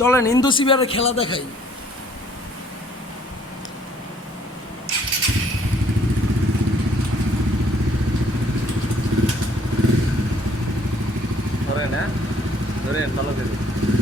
চলেন ইন্দু সিবিআরের খেলা দেখাই। ধরেন, হ্যাঁ ধরেন, ভালো করে।